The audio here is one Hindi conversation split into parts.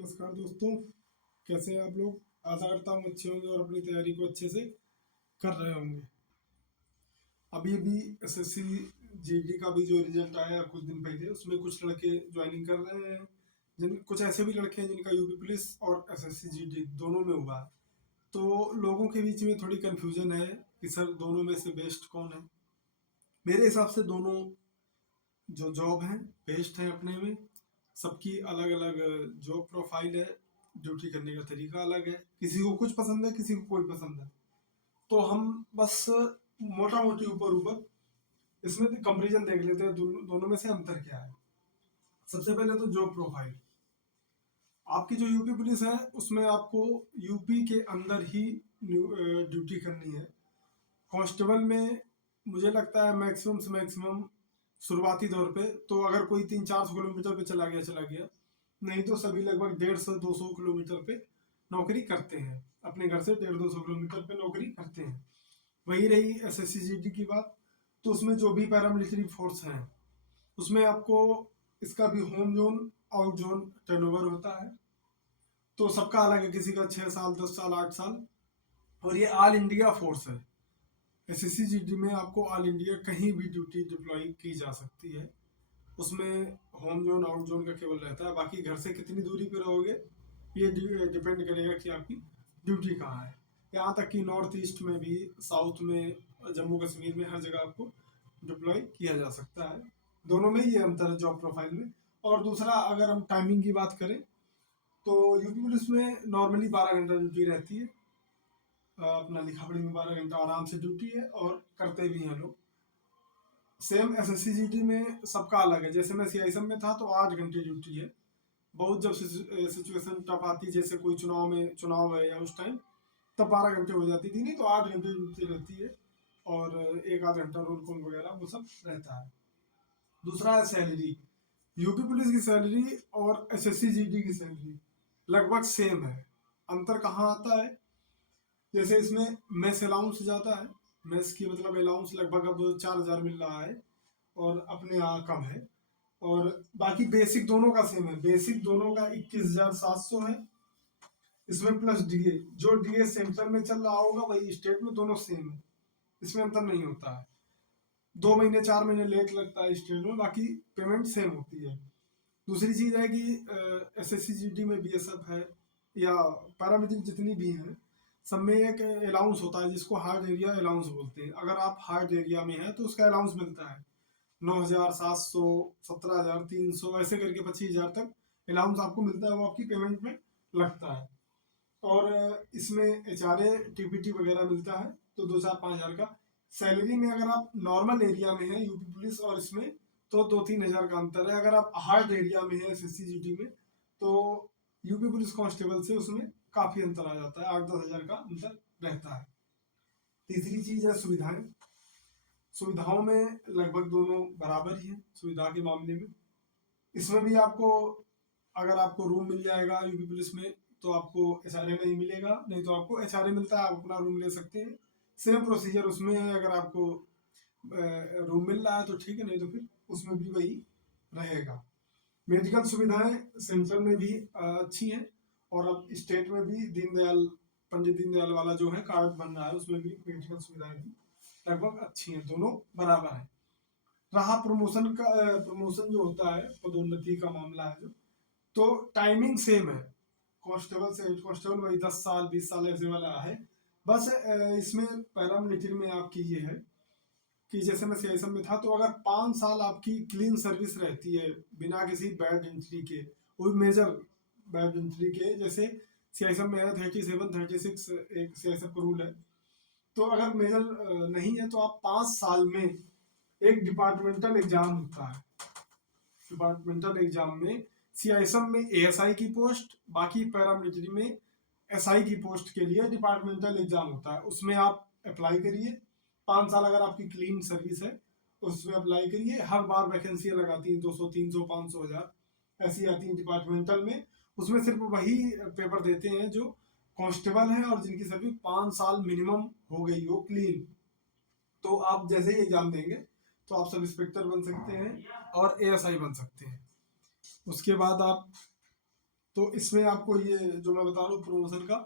नमस्कार दोस्तों, कैसे हैं आप लोग। आशा करता हूँ अच्छे होंगे और अपनी तैयारी को अच्छे से कर रहे होंगे। अभी अभी एसएससी जीडी का भी जो रिजल्ट आया कुछ दिन पहले, उसमें कुछ लड़के ज्वाइनिंग कर रहे हैं। जिन कुछ ऐसे भी लड़के हैं जिनका यूपी पुलिस और एसएससी जीडी दोनों में हुआ है। तो लोगों के बीच में थोड़ी कन्फ्यूजन है कि सर दोनों में से बेस्ट कौन है। मेरे हिसाब से दोनों जो जॉब हैं बेस्ट हैं अपने में। सबकी अलग अलग जॉब प्रोफाइल है, ड्यूटी करने का तरीका अलग है। किसी को कुछ पसंद है, किसी को कोई पसंद है। तो हम बस मोटा मोटी ऊपर ऊपर इसमें कंपेरिजन देख लेते हैं, दोनों में से अंतर क्या है। सबसे पहले तो जॉब प्रोफाइल। आपकी जो यूपी पुलिस है उसमें आपको यूपी के अंदर ही ड्यूटी करनी है। कांस्टेबल में मुझे लगता है मैक्सिमम से मैक्सिमम शुरुआती दौर पे तो अगर कोई 300-400 किलोमीटर पे चला गया, नहीं तो सभी लगभग 150-200 किलोमीटर पे नौकरी करते हैं। अपने घर से 150-200 किलोमीटर पे नौकरी करते हैं। वही रही एसएससी जीडी की बात, तो उसमें जो भी पैरामिलिट्री फोर्स हैं उसमें आपको इसका भी home zone out zone turnover होता है। तो सबका अलग है, किसी का 6 साल 10 साल 8 साल। और ये ऑल इंडिया फोर्स है। एसएससी जीडी में आपको ऑल इंडिया कहीं भी ड्यूटी डिप्लॉय की जा सकती है। उसमें होम जोन आउट जोन का केवल रहता है, बाकी घर से कितनी दूरी पे रहोगे ये डिपेंड करेगा कि आपकी ड्यूटी कहाँ है। यहाँ तक कि नॉर्थ ईस्ट में भी, साउथ में, जम्मू कश्मीर में, हर जगह आपको डिप्लॉय किया जा सकता है। दोनों में ये अंतर है जॉब प्रोफाइल में। और दूसरा, अगर हम टाइमिंग की बात करें तो यूपी पुलिस में नॉर्मली 12 घंटा ड्यूटी रहती है। अपना लिखा पढ़ी में 12 घंटा आराम से ड्यूटी है और करते भी हैं लोग। सेम एसएससी जीडी में सबका अलग है। जैसे मैं सीआईएसएफ में था तो 8 घंटे ड्यूटी है। बहुत जब सिचुएशन टफ आती, जैसे कोई चुनाव है या उस टाइम, तब 12 घंटे हो जाती थी, नहीं तो 8 घंटे ड्यूटी रहती है। और 1 आध घंटा रोल कॉल वगैरह वो सब रहता है। दूसरा है सैलरी। यूपी पुलिस की सैलरी और एसएससी जीडी की सैलरी लगभग सेम है। अंतर कहाँ आता है, जैसे इसमें मेस अलाउंस जाता है। मेस की मतलब अलाउंस लगभग अब 4,000 मिल रहा है और अपने यहाँ कम है। और बाकी बेसिक दोनों का सेम है। बेसिक दोनों का 21,700 है। इसमें प्लस डीए, जो डीए सेंट्रल में चल रहा होगा वही स्टेट में, दोनों सेम है, इसमें अंतर नहीं होता है। 2 महीने 4 महीने लेट लगता है स्टेट में, बाकी पेमेंट सेम होती है। दूसरी चीज है कि एसएससी जीडी में बीएसएफ है या पैरामिलिट्री जितनी भी हैं, सब में एक अलाउंस होता है जिसको हार्ड एरिया अलाउंस बोलते हैं। अगर आप हार्ड एरिया में हैं तो उसका अलाउंस मिलता है 9,700, 17,300, ऐसे करके 25,000 तक अलाउंस आपको मिलता है। वो आपकी पेमेंट में लगता है। और इसमें एचआरए टीपीटी वगैरह मिलता है, तो 2-4-5 हज़ार का। सैलरी में अगर आप नॉर्मल एरिया में हैं यूपी पुलिस और इसमें, तो 2-3 हज़ार का अंतर है। अगर आप हार्ड एरिया में हैं एसएससी जीडी में, तो यूपी पुलिस कांस्टेबल से उसमें काफी अंतर आ जाता है, 8-10 हज़ार का अंतर रहता है। तीसरी चीज है सुविधाएं। सुविधाओं में लगभग दोनों बराबर ही है सुविधा के मामले में। इसमें भी आपको, अगर आपको रूम मिल जाएगा यूपी पुलिस में तो आपको एचआरए नहीं मिलेगा, नहीं तो आपको एचआरए मिलता है, आप अपना रूम ले सकते हैं। सेम प्रोसीजर उसमें है। अगर आपको रूम मिल रहा है तो ठीक है, नहीं तो फिर उसमें भी वही रहेगा। मेडिकल सुविधाएं सेंट्रल में भी अच्छी हैं। और अब स्टेट में भी पंडित दीनदयाल वाला जो है कार्ड बन रहा है, उसमें भी मेडिकल सुविधाएं भी लगभग अच्छी हैं, दोनों बराबर है। रहा प्रमोशन जो होता है, पदोन्नति का मामला है जो, तो टाइमिंग सेम है। कांस्टेबल से हेड कांस्टेबल वही 10 साल 20 साल ऐसे वाला है। बस इसमें पैरामिलिट्री में आपकी ये है कि जैसे मैं सीआईएसएफ में था तो अगर 5 साल आपकी क्लीन सर्विस रहती है बिना किसी बैड एंट्री के, कोई मेजर बैड एंट्री के, जैसे सीआईएसएफ में है 37-36 एक सीआईएसएफ का रूल है। तो अगर मेजर नहीं है तो आप 5 साल में एक डिपार्टमेंटल एग्जाम होता है। डिपार्टमेंटल एग्जाम में सीआईएसएफ में एएसआई की पोस्ट, बाकी पैरामिलिट्री में एसआई की पोस्ट के लिए डिपार्टमेंटल एग्जाम होता है। उसमें आप अप्लाई करिए। 5 साल अगर आपकी क्लीन सर्विस है उसमें अप्लाई करिए। हर बार वैकेंसी लगाती हैं, 200 300 500 हज़ार ऐसी आती हैं डिपार्टमेंटल में। उसमें सिर्फ वही पेपर देते हैं जो कांस्टेबल हैं और जिनकी सर्विस 5 साल मिनिमम हो गई हो क्लीन। तो आप जैसे ही एग्जाम देंगे तो आप सब इंस्पेक्टर बन सकते हैं और एएसआई बन सकते हैं। उसके बाद आप तो इसमें आपको ये जो मैं बता रहा हूँ प्रमोशन का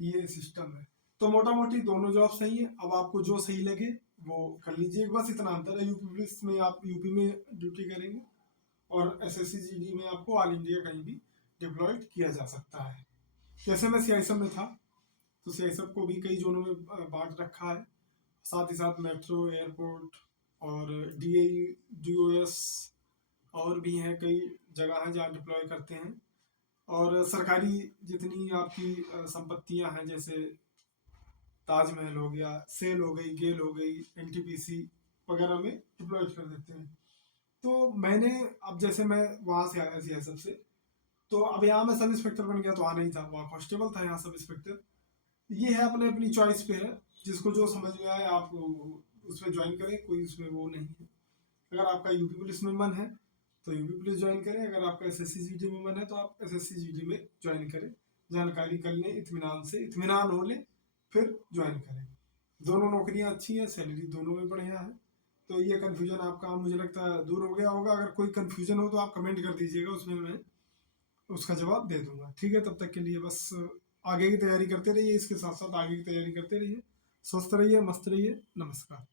ये सिस्टम है। तो मोटा मोटी दोनों जॉब सही है, अब आपको जो सही लगे वो कर लीजिए। बस इतना अंतर है, यूपी पुलिस में आप यूपी में ड्यूटी करेंगे और एसएससी जीडी में आपको ऑल इंडिया कहीं भी डिप्लॉयड किया जा सकता है। जैसे मैं सीआईएसएफ में था, तो सीआईएसएफ को भी कई जोनों में बांट रखा है, साथ ही साथ मेट्रो, एयरपोर्ट और डीएयू, डीओएस और भी हैं कई जगह हैं जहाँ डिप्लॉय करते हैं। और सरकारी जितनी आपकी संपत्तियां हैं, जैसे ताजमहल हो गया, सेल हो गई, गेल हो गई, एनटीपीसी वगैरह में डिप्लॉय कर देते हैं। तो मैंने, अब जैसे मैं वहां से आया सीआईएसएफ से, तो अब यहाँ मैं सब इंस्पेक्टर बन गया, तो वहाँ नहीं था, वहाँ कांस्टेबल था, यहाँ सब इंस्पेक्टर। ये है अपने अपनी चॉइस पे है, जिसको जो समझ में आए आप उसमें ज्वाइन करें, कोई उसमें वो नहीं है। अगर आपका यूपी पुलिस में मन है तो यूपी पुलिस ज्वाइन करें, अगर आपका एसएससी जीडी में मन है तो आप एसएससी जीडी में ज्वाइन करें। जानकारी कर लें इत्मीनान से, इत्मीनान हो लें, फिर ज्वाइन करें। दोनों नौकरियां अच्छी हैं, सैलरी दोनों में बढ़िया है। तो ये कन्फ्यूजन आपका मुझे लगता है दूर हो गया होगा। अगर कोई कन्फ्यूजन हो तो आप कमेंट कर दीजिएगा, उसमें मैं उसका जवाब दे दूंगा। ठीक है, तब तक के लिए बस आगे की तैयारी करते रहिए, इसके साथ साथ आगे की तैयारी करते रहिए। स्वस्थ रहिए, मस्त रहिए। नमस्कार।